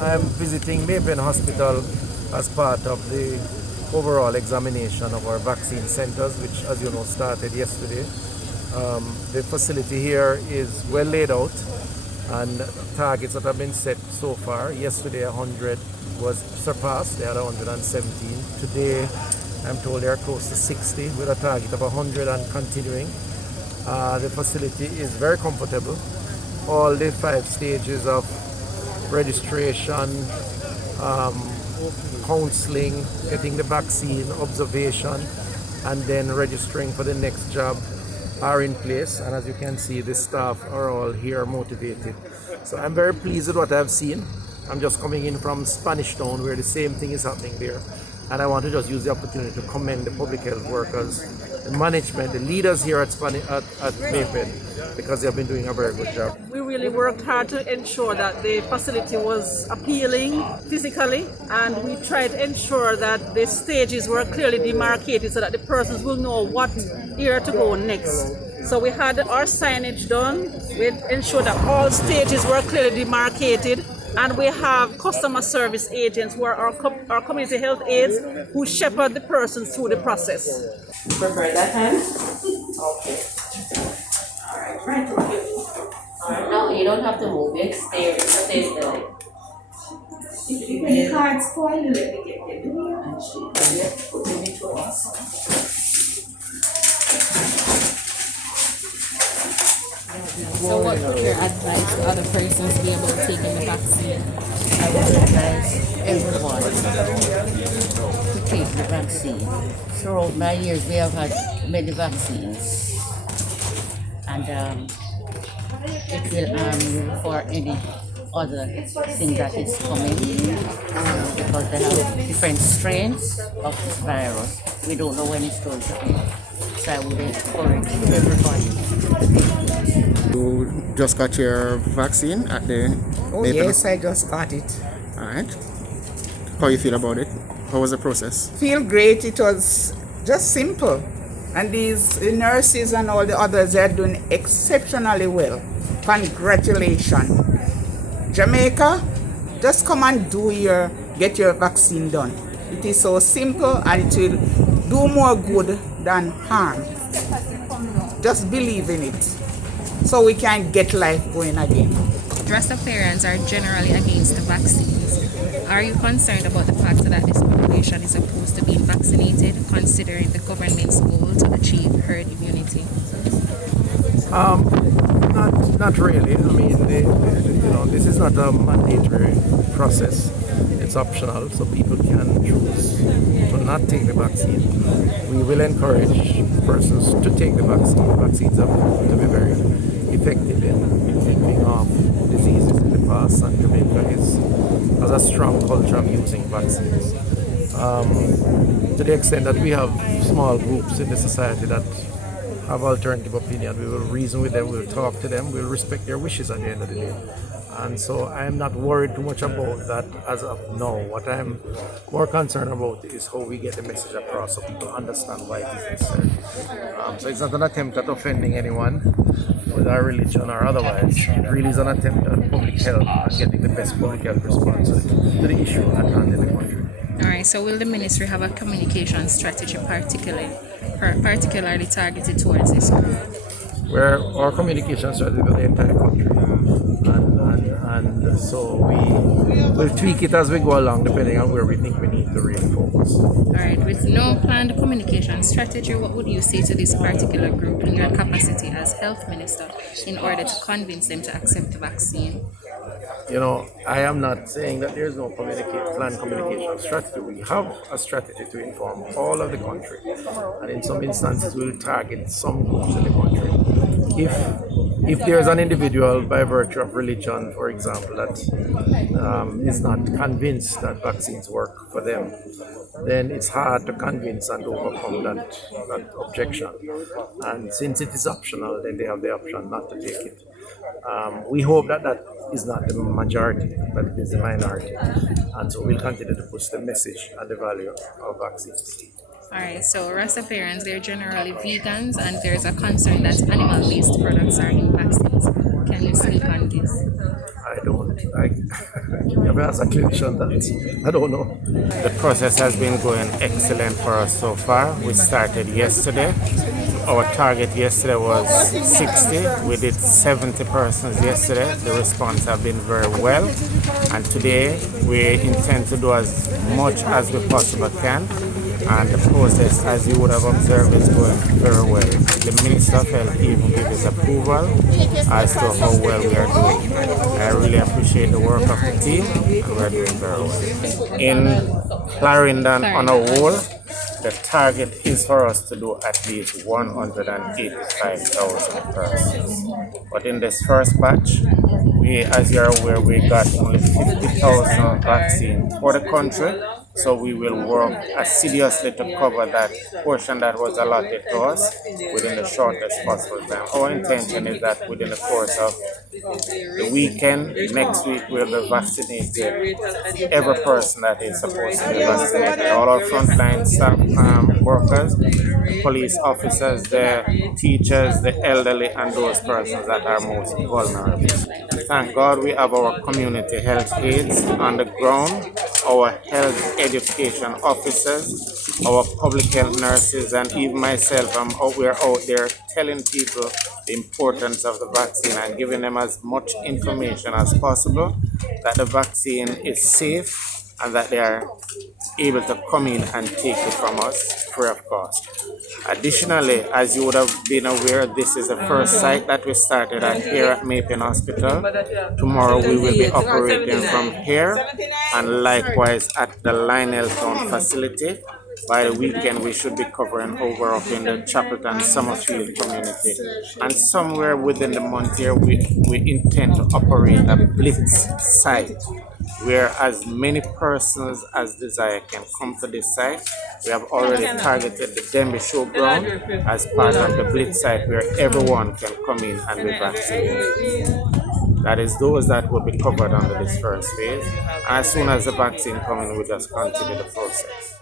I'm visiting Maypen Hospital as part of the overall examination of our vaccine centers, which, as you know, started yesterday. The facility here is well laid out, and targets that have been set so far. Yesterday 100 was surpassed, they had 117. Today I'm told they are close to 60 with a target of 100 and continuing. The facility is very comfortable. All the 5 stages of registration, counseling, getting the vaccine, observation, and then registering for the next job are in place. And as you can see, the staff are all here motivated. So I'm very pleased with what I've seen. I'm just coming in from Spanish Town where the same thing is happening there. And I want to just use the opportunity to commend the public health workers, the management, the leaders here at Maypen, because they have been doing a very good job. We really worked hard to ensure that the facility was appealing physically, and we tried to ensure that the stages were clearly demarcated so that the persons will know what area to go next. So we had our signage done. We ensured that all stages were clearly demarcated. And we have customer service agents who are our community health aides who shepherd the persons through the process. You prefer that hand? Okay. Alright, right. Alright, no, you don't have to move it. Stay steady. If the card spoil, you let me get it. And she put it to us. So what would your advice to other persons to be able to take in the vaccine? I would advise everyone to take the vaccine. Throughout my years, we have had many vaccines, and it will arm you for any other thing that is coming, because they have different strains of this virus. We don't know when it's going to be. So I would encourage everybody. You just got your vaccine at the Yes, I just got it. Alright. How you feel about it? How was the process? Feel great. It was just simple. And the nurses and all the others are doing exceptionally well. Congratulations. Jamaica, just come and get your vaccine done. It is so simple and it will do more good than harm. Just believe in it, so we can get life going again. Rastafarians are generally against the vaccines. Are you concerned about the fact that this population is opposed to being vaccinated, considering the government's goal to achieve herd immunity? Not really. I mean, this is not a mandatory process. It's optional, so people can choose to not take the vaccine. We will encourage persons to take the vaccine. Vaccines have proven to be very effective in keeping off diseases in the past, and Jamaica has a strong culture of using vaccines. To the extent that we have small groups in the society that have alternative opinion, we will reason with them, we'll talk to them, we'll respect their wishes at the end of the day. And so I am not worried too much about that as of now. What I'm more concerned about is how we get the message across so people understand why it is necessary. So it's not an attempt at offending anyone with our religion or otherwise. It really is an attempt at public health and getting the best public health response to the issue at hand in the country. Alright, so will the ministry have a communication strategy particularly targeted towards this group? Where our communication strategy for the entire country, and so we will tweak it as we go along depending on where we think we need to really focus. Alright, with no planned communication strategy, what would you say to this particular group in your capacity as health minister in order to convince them to accept the vaccine? I am not saying that there is no planned communication strategy. We have a strategy to inform all of the country, and in some instances we will target some groups in the country. If there is an individual by virtue of religion, for example, that is not convinced that vaccines work for them, then it's hard to convince and overcome that objection. And since it is optional, then they have the option not to take it. We hope that is not the majority, but it is the minority. And so we'll continue to push the message and the value of vaccines. Alright, so Rastafarians, they're generally vegans, and there's a concern that animal-based products are in vaccines. Can you speak on this? I don't. As a clinician, that I don't know. The process has been going excellent for us so far. We started yesterday. Our target yesterday was 60. We did 70 persons yesterday. The response have been very well. And today we intend to do as much as we possibly can. And the process, as you would have observed, is going very well. The Minister of Health even gave his approval as to how well we are doing. I really appreciate the work of the team, and we are doing very well. In Clarendon on a whole, the target is for us to do at least 185,000 persons. But in this first batch, as you're aware, we got only 50,000 vaccine for the country. So we will work assiduously to cover that portion that was allotted to us within the shortest possible time. Our intention is that within the course of the weekend, next week, we'll be vaccinated every person that is supposed to be vaccinated. All our frontline staff workers, the police officers, the teachers, the elderly, and those persons that are most vulnerable. Thank God we have our community health aides on the ground, our health education officers, our public health nurses, and even myself. We're out there telling people the importance of the vaccine and giving them as much information as possible that the vaccine is safe and that they are able to come in and take it from us free of cost. Additionally, as you would have been aware, this is the first site that we started at here at Mapen Hospital. Tomorrow we will be operating from here and likewise at the Lionel Town facility. By the weekend, we should be covering over up in the Chapelton Summerfield community. And somewhere within the month here, we intend to operate a blitz site where as many persons as desire can come to this site. We have already targeted the Denby Showground as part of the blitz site where everyone can come in and be vaccinated. That is those that will be covered under this first phase. As soon as the vaccine comes in, we just continue the process.